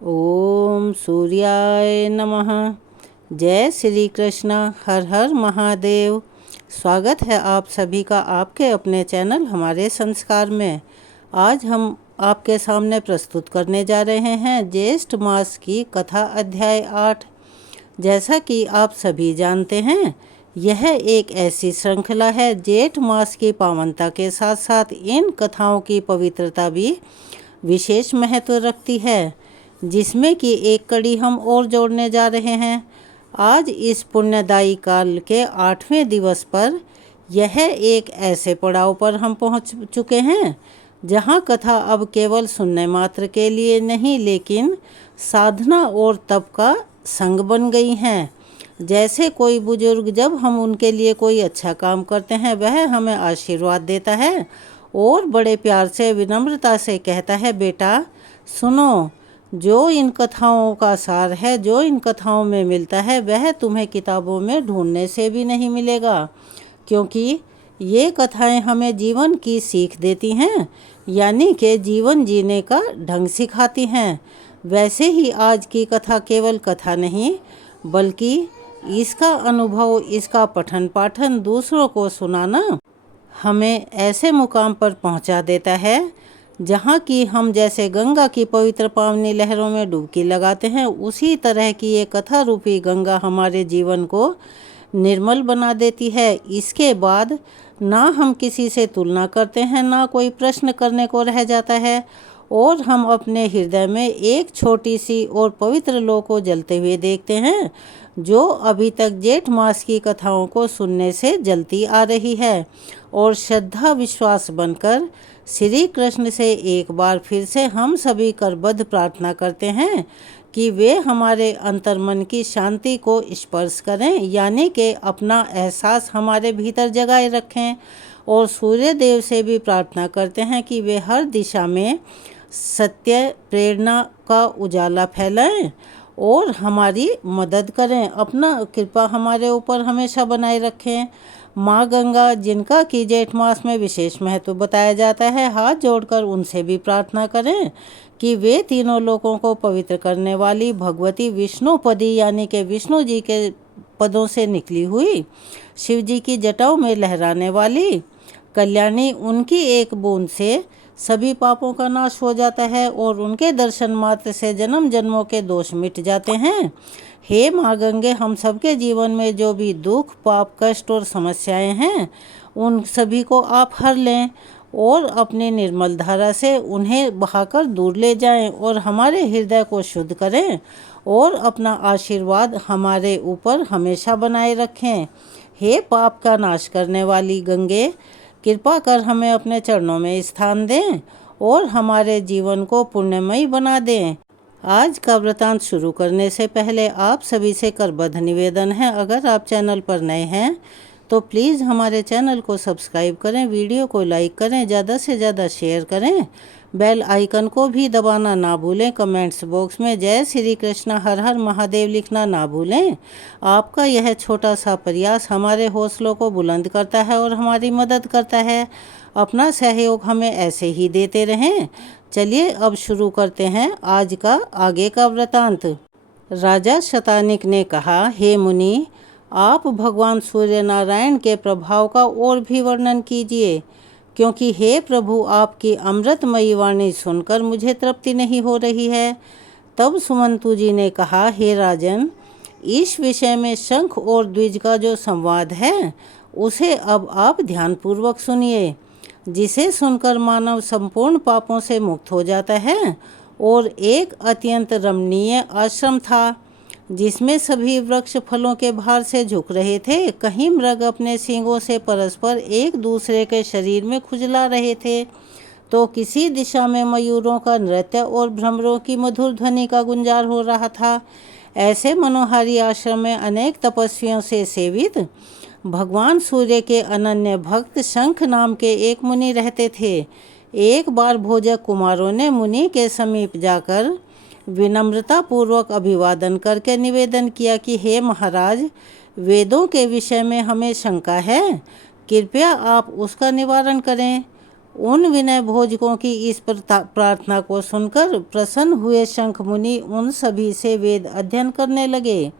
ओम सूर्याय नमः। जय श्री कृष्ण। हर हर महादेव। स्वागत है आप सभी का आपके अपने चैनल हमारे संस्कार में। आज हम आपके सामने प्रस्तुत करने जा रहे हैं ज्येष्ठ मास की कथा अध्याय 8। जैसा कि आप सभी जानते हैं, यह एक ऐसी श्रृंखला है जेठ मास की पावनता के साथ साथ इन कथाओं की पवित्रता भी विशेष महत्व रखती है, जिसमें कि एक कड़ी हम और जोड़ने जा रहे हैं। आज इस पुण्यदायी काल के 8वें दिवस पर यह एक ऐसे पड़ाव पर हम पहुंच चुके हैं जहां कथा अब केवल सुनने मात्र के लिए नहीं, लेकिन साधना और तप का संग बन गई हैं। जैसे कोई बुजुर्ग जब हम उनके लिए कोई अच्छा काम करते हैं, वह हमें आशीर्वाद देता है और बड़े प्यार से विनम्रता से कहता है, बेटा सुनो, जो इन कथाओं का सार है, जो इन कथाओं में मिलता है, वह तुम्हें किताबों में ढूंढने से भी नहीं मिलेगा, क्योंकि ये कथाएं हमें जीवन की सीख देती हैं, यानी कि जीवन जीने का ढंग सिखाती हैं। वैसे ही आज की कथा केवल कथा नहीं, बल्कि इसका अनुभव, इसका पठन पाठन, दूसरों को सुनाना हमें ऐसे मुकाम पर पहुंचा देता है जहाँ की हम जैसे गंगा की पवित्र पावनी लहरों में डुबकी लगाते हैं, उसी तरह की ये कथा रूपी गंगा हमारे जीवन को निर्मल बना देती है। इसके बाद ना हम किसी से तुलना करते हैं, ना कोई प्रश्न करने को रह जाता है, और हम अपने हृदय में एक छोटी सी और पवित्र लौ को जलते हुए देखते हैं, जो अभी तक जेठ मास की कथाओं को सुनने से जलती आ रही है, और श्रद्धा विश्वास बनकर श्री कृष्ण से एक बार फिर से हम सभी करबद्ध प्रार्थना करते हैं कि वे हमारे अंतर्मन की शांति को स्पर्श करें, यानी कि अपना एहसास हमारे भीतर जगाए रखें। और सूर्य देव से भी प्रार्थना करते हैं कि वे हर दिशा में सत्य प्रेरणा का उजाला फैलाएं और हमारी मदद करें, अपना कृपा हमारे ऊपर हमेशा बनाए रखें। माँ गंगा, जिनका कि जेठ मास में विशेष महत्व बताया जाता है, हाथ जोड़कर उनसे भी प्रार्थना करें कि वे तीनों लोकों को पवित्र करने वाली भगवती विष्णुपदी, यानी कि विष्णु जी के पदों से निकली हुई, शिव जी की जटाओं में लहराने वाली कल्याणी, उनकी एक बूंद से सभी पापों का नाश हो जाता है और उनके दर्शन मात्र से जन्म जन्मों के दोष मिट जाते हैं। हे माँ गंगे, हम सबके जीवन में जो भी दुख, पाप, कष्ट और समस्याएं हैं, उन सभी को आप हर लें और अपनी निर्मल धारा से उन्हें बहाकर दूर ले जाएं और हमारे हृदय को शुद्ध करें और अपना आशीर्वाद हमारे ऊपर हमेशा बनाए रखें। हे पाप का नाश करने वाली गंगे, कृपा कर हमें अपने चरणों में स्थान दें और हमारे जीवन को पुण्यमयी बना दें। आज का वृतांत शुरू करने से पहले आप सभी से करबद्ध निवेदन है, अगर आप चैनल पर नए हैं तो प्लीज़ हमारे चैनल को सब्सक्राइब करें, वीडियो को लाइक करें, ज़्यादा से ज़्यादा शेयर करें, बेल आइकन को भी दबाना ना भूलें। कमेंट्स बॉक्स में जय श्री कृष्ण हर हर महादेव लिखना ना भूलें। आपका यह छोटा सा प्रयास हमारे हौसलों को बुलंद करता है और हमारी मदद करता है। अपना सहयोग हमें ऐसे ही देते रहें। चलिए अब शुरू करते हैं आज का आगे का वृतांत। राजा शतानिक ने कहा, हे मुनि, आप भगवान सूर्य नारायण के प्रभाव का और भी वर्णन कीजिए, क्योंकि हे प्रभु, आपकी अमृतमयी वाणी सुनकर मुझे तृप्ति नहीं हो रही है। तब सुमंतु जी ने कहा, हे राजन, इस विषय में शंख और द्विज का जो संवाद है, उसे अब आप ध्यानपूर्वक सुनिए, जिसे सुनकर मानव संपूर्ण पापों से मुक्त हो जाता है। और एक अत्यंत रमणीय आश्रम था, जिसमें सभी वृक्ष फलों के भार से झुक रहे थे। कहीं मृग अपने सींगों से परस्पर एक दूसरे के शरीर में खुजला रहे थे, तो किसी दिशा में मयूरों का नृत्य और भ्रमरों की मधुर ध्वनि का गुंजार हो रहा था। ऐसे मनोहारी आश्रम में अनेक तपस्वियों से सेवित भगवान सूर्य के अनन्य भक्त शंख नाम के एक मुनि रहते थे। एक बार भोजक कुमारों ने मुनि के समीप जाकर विनम्रता पूर्वक अभिवादन करके निवेदन किया कि हे महाराज, वेदों के विषय में हमें शंका है, कृपया आप उसका निवारण करें। उन विनय भोजकों की इस प्रार्थना को सुनकर प्रसन्न हुए शंख मुनि उन सभी से वेद अध्ययन करने लगे।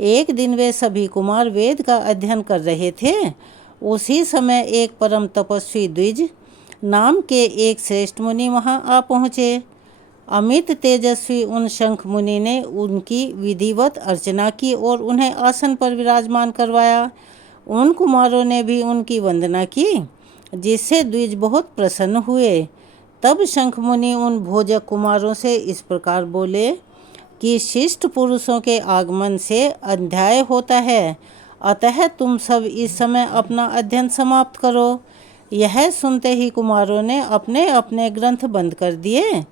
एक दिन वे सभी कुमार वेद का अध्ययन कर रहे थे। उसी समय एक परम तपस्वी द्विज नाम के एक श्रेष्ठ मुनि वहां आ पहुँचे। अमित तेजस्वी उन शंख मुनि ने उनकी विधिवत अर्चना की और उन्हें आसन पर विराजमान करवाया। उन कुमारों ने भी उनकी वंदना की, जिससे द्विज बहुत प्रसन्न हुए। तब शंख मुनि उन भोजक कुमारों से इस प्रकार बोले कि शिष्ट पुरुषों के आगमन से अध्याय होता है, अतः तुम सब इस समय अपना अध्ययन समाप्त करो। यह सुनते ही कुमारों ने अपने अपने ग्रंथ बंद कर दिए।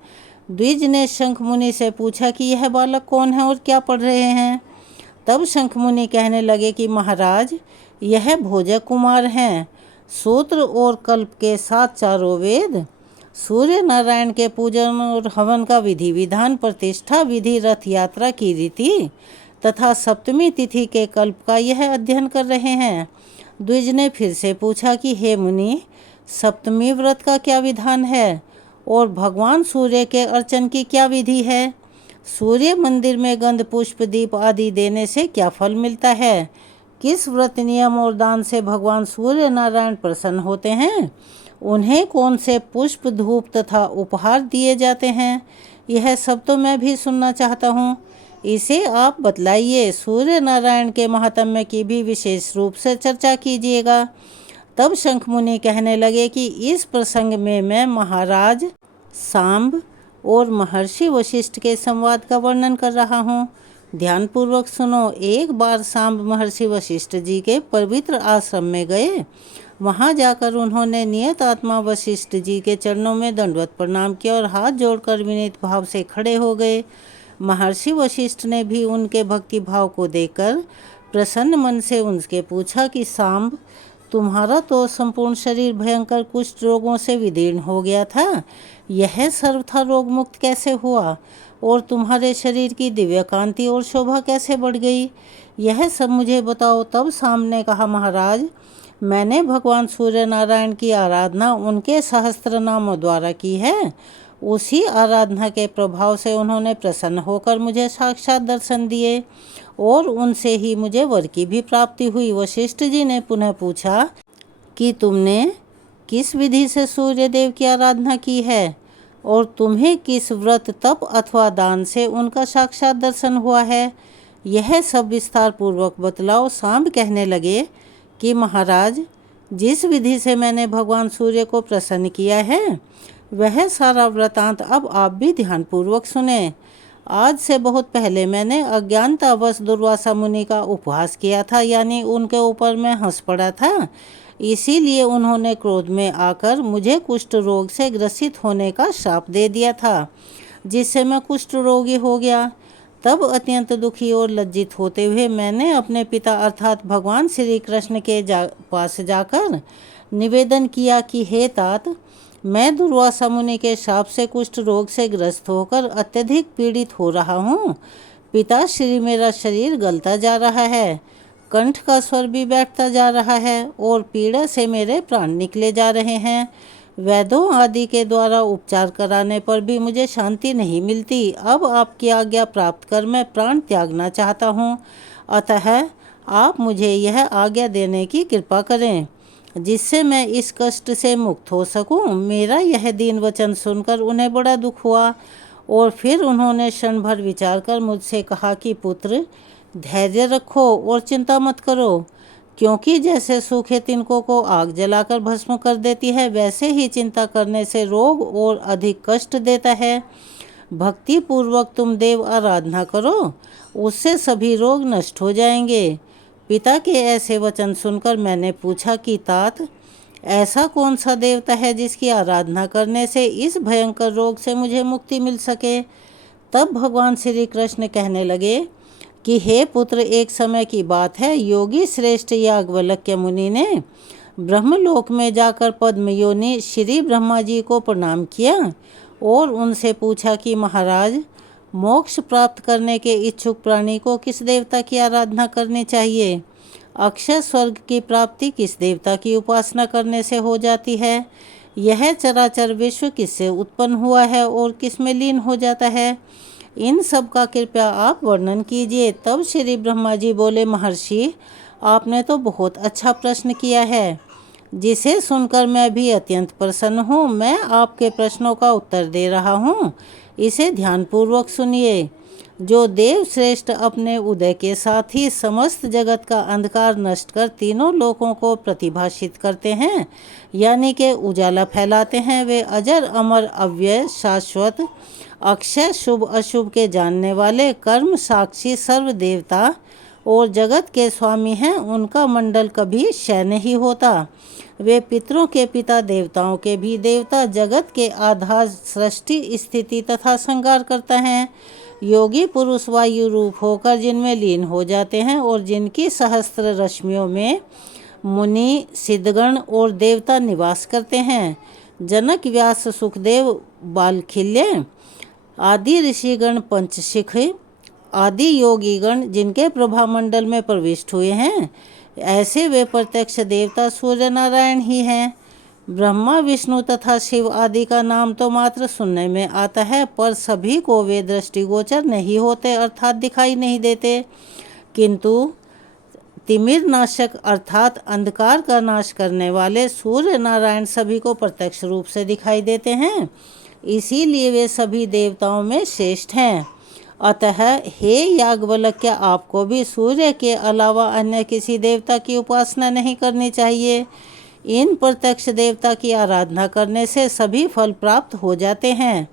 द्विज ने शंख मुनि से पूछा कि यह बालक कौन है और क्या पढ़ रहे हैं। तब शंख मुनि कहने लगे कि महाराज, यह भोजक कुमार हैं। सूत्र और कल्प के साथ चारों वेद, सूर्य नारायण के पूजन और हवन का विधि विधान, प्रतिष्ठा विधि, रथ यात्रा की रीति तथा सप्तमी तिथि के कल्प का यह अध्ययन कर रहे हैं। द्विज ने फिर से पूछा कि हे मुनि, सप्तमी व्रत का क्या विधान है और भगवान सूर्य के अर्चन की क्या विधि है? सूर्य मंदिर में गंध पुष्प दीप आदि देने से क्या फल मिलता है? किस व्रत नियम और दान से भगवान सूर्य नारायण प्रसन्न होते हैं? उन्हें कौन से पुष्प धूप तथा उपहार दिए जाते हैं? यह सब तो मैं भी सुनना चाहता हूँ। इसे आप बतलाइए। सूर्य नारायण के महात्म्य की भी विशेष रूप से चर्चा कीजिएगा। तब शंख मुनि कहने लगे कि इस प्रसंग में मैं महाराज सांब और महर्षि वशिष्ठ के संवाद का वर्णन कर रहा हूँ। ध्यानपूर्वक सुनो। एक बार सांब महर्षि वशिष्ठ जी के पवित्र आश्रम में गए। वहां जाकर उन्होंने नियत आत्मा वशिष्ठ जी के चरणों में दंडवत प्रणाम किया और हाथ जोड़कर विनीत भाव से खड़े हो गए। महर्षि वशिष्ठ ने भी उनके भक्ति भाव को देखकर प्रसन्न मन से उनसे पूछा कि सांब, तुम्हारा तो संपूर्ण शरीर भयंकर कुष्ठ रोगों से विदीर्ण हो गया था, यह सर्वथा रोग मुक्त कैसे हुआ और तुम्हारे शरीर की दिव्य कांति और शोभा कैसे बढ़ गई? यह सब मुझे बताओ। तब सांब ने कहा, महाराज, मैंने भगवान सूर्य नारायण की आराधना उनके सहस्त्र नामों द्वारा की है। उसी आराधना के प्रभाव से उन्होंने प्रसन्न होकर मुझे साक्षात दर्शन दिए और उनसे ही मुझे वर की भी प्राप्ति हुई। वशिष्ठ जी ने पुनः पूछा कि तुमने किस विधि से सूर्य देव की आराधना की है और तुम्हें किस व्रत, तप अथवा दान से उनका साक्षात दर्शन हुआ है? यह सब विस्तार पूर्वक बतलाओ। सांब कहने लगे कि महाराज, जिस विधि से मैंने भगवान सूर्य को प्रसन्न किया है, वह सारा वृतांत अब आप भी ध्यानपूर्वक सुने। आज से बहुत पहले मैंने अज्ञानतावश दुर्वासा मुनि का उपहास किया था, यानी उनके ऊपर मैं हंस पड़ा था। इसीलिए उन्होंने क्रोध में आकर मुझे कुष्ठ रोग से ग्रसित होने का श्राप दे दिया था, जिससे मैं कुष्ठ रोगी हो गया। तब अत्यंत दुखी और लज्जित होते हुए मैंने अपने पिता अर्थात भगवान श्री कृष्ण के पास जाकर निवेदन किया कि हे तात, मैं दुर्वासा मुनि के शाप से कुष्ठ रोग से ग्रस्त होकर अत्यधिक पीड़ित हो रहा हूँ। पिताश्री, मेरा शरीर गलता जा रहा है, कंठ का स्वर भी बैठता जा रहा है और पीड़ा से मेरे प्राण निकले जा रहे हैं। वैद्यों आदि के द्वारा उपचार कराने पर भी मुझे शांति नहीं मिलती। अब आपकी आज्ञा प्राप्त कर मैं प्राण त्यागना चाहता हूँ, अतः आप मुझे यह आज्ञा देने की कृपा करें, जिससे मैं इस कष्ट से मुक्त हो सकूं। मेरा यह दीन वचन सुनकर उन्हें बड़ा दुख हुआ और फिर उन्होंने क्षण भर विचार कर मुझसे कहा कि पुत्र, धैर्य रखो और चिंता मत करो, क्योंकि जैसे सूखे तिनकों को आग जलाकर भस्म कर देती है, वैसे ही चिंता करने से रोग और अधिक कष्ट देता है। भक्ति पूर्वक तुम देव आराधना करो, उससे सभी रोग नष्ट हो जाएंगे। पिता के ऐसे वचन सुनकर मैंने पूछा कि तात, ऐसा कौन सा देवता है जिसकी आराधना करने से इस भयंकर रोग से मुझे मुक्ति मिल सके? तब भगवान श्री कृष्ण कहने लगे कि हे पुत्र, एक समय की बात है, योगी श्रेष्ठ याज्ञवल्क्य मुनि ने ब्रह्मलोक में जाकर पद्मयोनि श्री ब्रह्मा जी को प्रणाम किया और उनसे पूछा कि महाराज, मोक्ष प्राप्त करने के इच्छुक प्राणी को किस देवता की आराधना करनी चाहिए? अक्षय स्वर्ग की प्राप्ति किस देवता की उपासना करने से हो जाती है? यह चराचर विश्व किससे उत्पन्न हुआ है और किस में लीन हो जाता है, इन सब का कृपया आप वर्णन कीजिए। तब श्री ब्रह्मा जी बोले, महर्षि आपने तो बहुत अच्छा प्रश्न किया है, जिसे सुनकर मैं भी अत्यंत प्रसन्न हूँ। मैं आपके प्रश्नों का उत्तर दे रहा हूँ, इसे ध्यानपूर्वक सुनिए। जो देव श्रेष्ठ अपने उदय के साथ ही समस्त जगत का अंधकार नष्ट कर तीनों लोकों को प्रतिभाषित करते हैं, यानी कि उजाला फैलाते हैं, वे अजर अमर अव्यय शाश्वत अक्षय शुभ अशुभ के जानने वाले कर्म साक्षी सर्व देवता और जगत के स्वामी हैं। उनका मंडल कभी क्षय नहीं होता। वे पितरों के पिता, देवताओं के भी देवता, जगत के आधार, सृष्टि स्थिति तथा संहार करता है। योगी पुरुष वायु रूप होकर जिनमें लीन हो जाते हैं और जिनकी सहस्त्र रश्मियों में मुनि, सिद्धगण और देवता निवास करते हैं। जनक, व्यास, सुखदेव, बालखिल्य आदि ऋषिगण, पंचशिख आदि योगीगण जिनके प्रभामंडल में प्रविष्ट हुए हैं, ऐसे वे प्रत्यक्ष देवता सूर्य नारायण ही हैं। ब्रह्मा, विष्णु तथा शिव आदि का नाम तो मात्र सुनने में आता है, पर सभी को वे दृष्टिगोचर नहीं होते, अर्थात दिखाई नहीं देते। किंतु तिमिर नाशक अर्थात अंधकार का नाश करने वाले सूर्य नारायण सभी को प्रत्यक्ष रूप से दिखाई देते हैं, इसीलिए वे सभी देवताओं में श्रेष्ठ हैं। अतः हे याज्ञवल्क्य, आपको भी सूर्य के अलावा अन्य किसी देवता की उपासना नहीं करनी चाहिए। इन प्रत्यक्ष देवता की आराधना करने से सभी फल प्राप्त हो जाते हैं।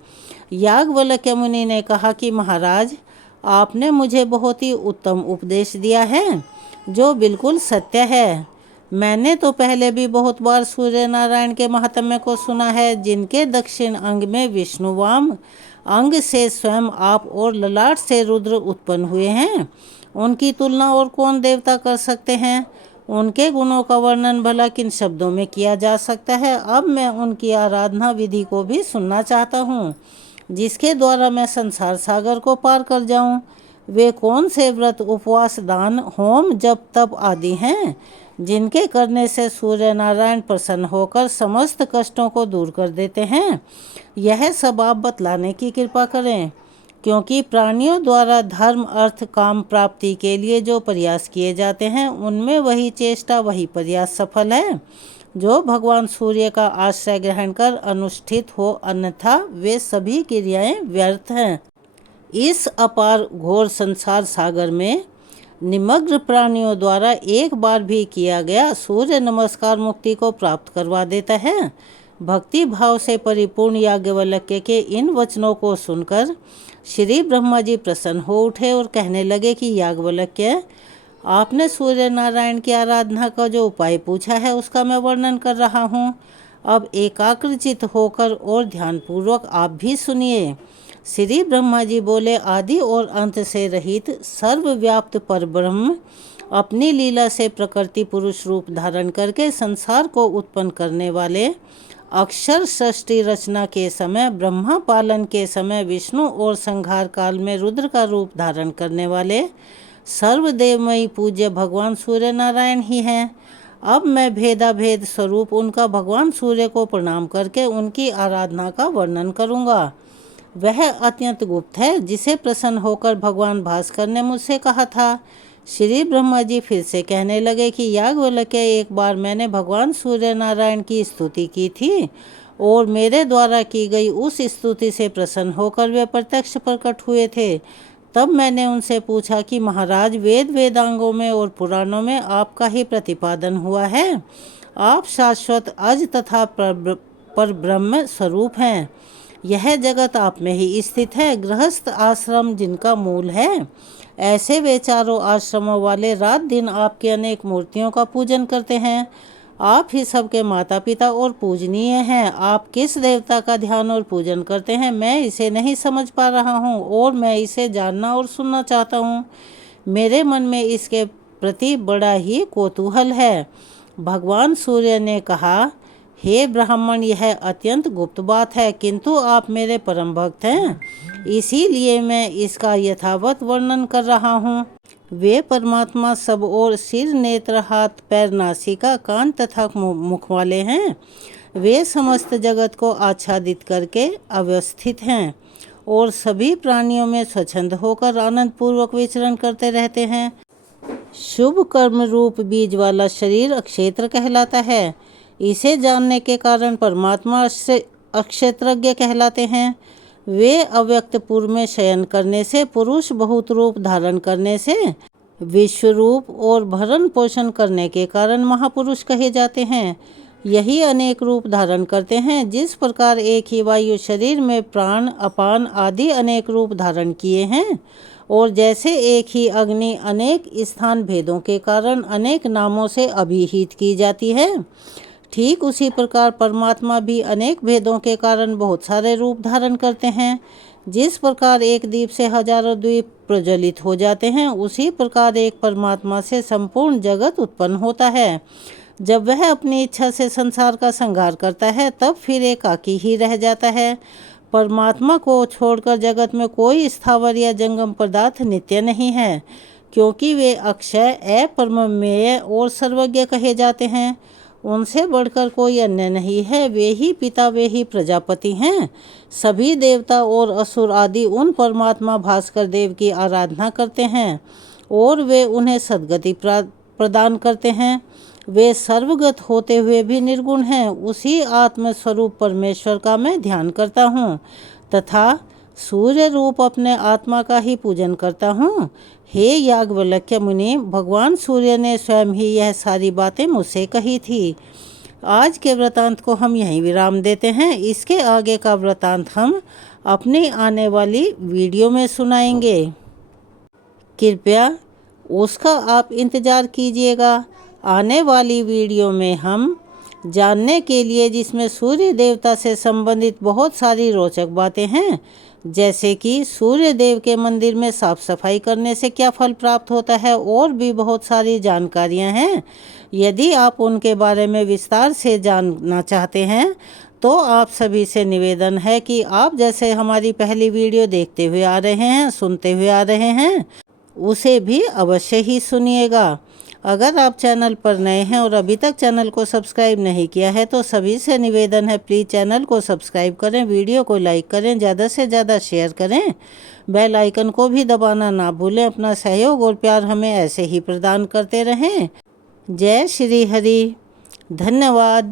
याज्ञवल्क्य मुनि ने कहा कि महाराज, आपने मुझे बहुत ही उत्तम उपदेश दिया है, जो बिल्कुल सत्य है। मैंने तो पहले भी बहुत बार सूर्य नारायण के महात्म्य को सुना है, जिनके दक्षिण अंग में विष्णु, वाम अंग से स्वयं आप और ललाट से रुद्र उत्पन्न हुए हैं। उनकी तुलना और कौन देवता कर सकते हैं। उनके गुणों का वर्णन भला किन शब्दों में किया जा सकता है। अब मैं उनकी आराधना विधि को भी सुनना चाहता हूँ, जिसके द्वारा मैं संसार सागर को पार कर जाऊँ। वे कौन से व्रत, उपवास, दान, होम, जप, तप आदि हैं, जिनके करने से सूर्य नारायण प्रसन्न होकर समस्त कष्टों को दूर कर देते हैं। यह सब आप बतलाने की कृपा करें, क्योंकि प्राणियों द्वारा धर्म, अर्थ, काम प्राप्ति के लिए जो प्रयास किए जाते हैं, उनमें वही चेष्टा, वही प्रयास सफल है जो भगवान सूर्य का आश्रय ग्रहण कर अनुष्ठित हो, अन्यथा वे सभी क्रियाएं व्यर्थ हैं। इस अपार घोर संसार सागर में निमग्न प्राणियों द्वारा एक बार भी किया गया सूर्य नमस्कार मुक्ति को प्राप्त करवा देता है। भक्ति भाव से परिपूर्ण याज्ञवल्क्य के इन वचनों को सुनकर श्री ब्रह्मा जी प्रसन्न हो उठे और कहने लगे कि याज्ञवल्क्य, आपने सूर्य नारायण की आराधना का जो उपाय पूछा है, उसका मैं वर्णन कर रहा हूँ। अब एकाग्रचित होकर और ध्यानपूर्वक आप भी सुनिए। श्री ब्रह्मा जी बोले, आदि और अंत से रहित सर्वव्याप्त परब्रह्म अपनी लीला से प्रकृति पुरुष रूप धारण करके संसार को उत्पन्न करने वाले, अक्षर सृष्टि रचना के समय, ब्रह्मा पालन के समय विष्णु और संहार काल में रुद्र का रूप धारण करने वाले सर्वदेवमयी पूज्य भगवान सूर्य नारायण ही हैं। अब मैं भेदाभेद स्वरूप उनका भगवान सूर्य को प्रणाम करके उनकी आराधना का वर्णन करूँगा। वह अत्यंत गुप्त है, जिसे प्रसन्न होकर भगवान भास्कर ने मुझसे कहा था। श्री ब्रह्मा जी फिर से कहने लगे कि याज्ञवल्क्य, एक बार मैंने भगवान सूर्य नारायण की स्तुति की थी और मेरे द्वारा की गई उस स्तुति से प्रसन्न होकर वे प्रत्यक्ष प्रकट हुए थे। तब मैंने उनसे पूछा कि महाराज, वेद वेदांगों में और पुराणों में आपका ही प्रतिपादन हुआ है। आप शाश्वत अज तथा परब्रह्म स्वरूप हैं। यह जगत आप में ही स्थित है। गृहस्थ आश्रम जिनका मूल है, ऐसे वे चारों आश्रमों वाले रात दिन आपकी अनेक मूर्तियों का पूजन करते हैं। आप ही सबके माता पिता और पूजनीय हैं। आप किस देवता का ध्यान और पूजन करते हैं, मैं इसे नहीं समझ पा रहा हूँ और मैं इसे जानना और सुनना चाहता हूँ। मेरे मन में इसके प्रति बड़ा ही कौतूहल है। भगवान सूर्य ने कहा, हे ब्राह्मण, यह अत्यंत गुप्त बात है, किंतु आप मेरे परम भक्त हैं, इसीलिए मैं इसका यथावत वर्णन कर रहा हूँ। वे परमात्मा सब और सिर, नेत्र, हाथ, पैर, नासिका, कान तथा मुख वाले हैं। वे समस्त जगत को आच्छादित करके अवस्थित हैं और सभी प्राणियों में स्वच्छंद होकर आनंद पूर्वक विचरण करते रहते हैं। शुभ कर्म रूप बीज वाला शरीर अक्षेत्र कहलाता है। इसे जानने के कारण परमात्मा अक्षेत्रज्ञ कहलाते हैं। वे अव्यक्तपुर में शयन करने से, पुरुष बहुत रूप धारण करने से, विश्व रूप और भरण पोषण करने के कारण महापुरुष कहे जाते हैं। यही अनेक रूप धारण करते हैं। जिस प्रकार एक ही वायु शरीर में प्राण, अपान आदि अनेक रूप धारण किए हैं, और जैसे एक ही अग्नि अनेक स्थान भेदों के कारण अनेक नामों से अभिहित की जाती है, ठीक उसी प्रकार परमात्मा भी अनेक भेदों के कारण बहुत सारे रूप धारण करते हैं। जिस प्रकार एक दीप से हजारों द्वीप प्रज्वलित हो जाते हैं, उसी प्रकार एक परमात्मा से संपूर्ण जगत उत्पन्न होता है। जब वह अपनी इच्छा से संसार का संहार करता है, तब फिर एकाकी ही रह जाता है। परमात्मा को छोड़कर जगत में कोई स्थावर या जंगम पदार्थ नित्य नहीं है, क्योंकि वे अक्षय, अपरिमेय और सर्वज्ञ कहे जाते हैं। उनसे बढ़कर कोई अन्य नहीं है। वे ही पिता, वे ही प्रजापति हैं। सभी देवता और असुर आदि उन परमात्मा भास्कर देव की आराधना करते हैं और वे उन्हें सद्गति प्रदान करते हैं। वे सर्वगत होते हुए भी निर्गुण हैं। उसी आत्म स्वरूप परमेश्वर का मैं ध्यान करता हूँ तथा सूर्य रूप अपने आत्मा का ही पूजन करता हूँ। हे याज्ञवल्क्य मुनि, भगवान सूर्य ने स्वयं ही यह सारी बातें मुझसे कही थी। आज के वृतांत को हम यहीं विराम देते हैं। इसके आगे का वृतांत हम अपनी आने वाली वीडियो में सुनाएंगे। कृपया उसका आप इंतज़ार कीजिएगा। आने वाली वीडियो में हम जानने के लिए, जिसमें सूर्य देवता से संबंधित बहुत सारी रोचक बातें हैं, जैसे कि सूर्य देव के मंदिर में साफ सफाई करने से क्या फल प्राप्त होता है, और भी बहुत सारी जानकारियां हैं। यदि आप उनके बारे में विस्तार से जानना चाहते हैं, तो आप सभी से निवेदन है कि आप जैसे हमारी पहली वीडियो देखते हुए आ रहे हैं, सुनते हुए आ रहे हैं, उसे भी अवश्य ही सुनिएगा। अगर आप चैनल पर नए हैं और अभी तक चैनल को सब्सक्राइब नहीं किया है, तो सभी से निवेदन है, प्लीज़ चैनल को सब्सक्राइब करें, वीडियो को लाइक करें, ज़्यादा से ज़्यादा शेयर करें, बेल आइकन को भी दबाना ना भूलें। अपना सहयोग और प्यार हमें ऐसे ही प्रदान करते रहें। जय श्री हरि। धन्यवाद।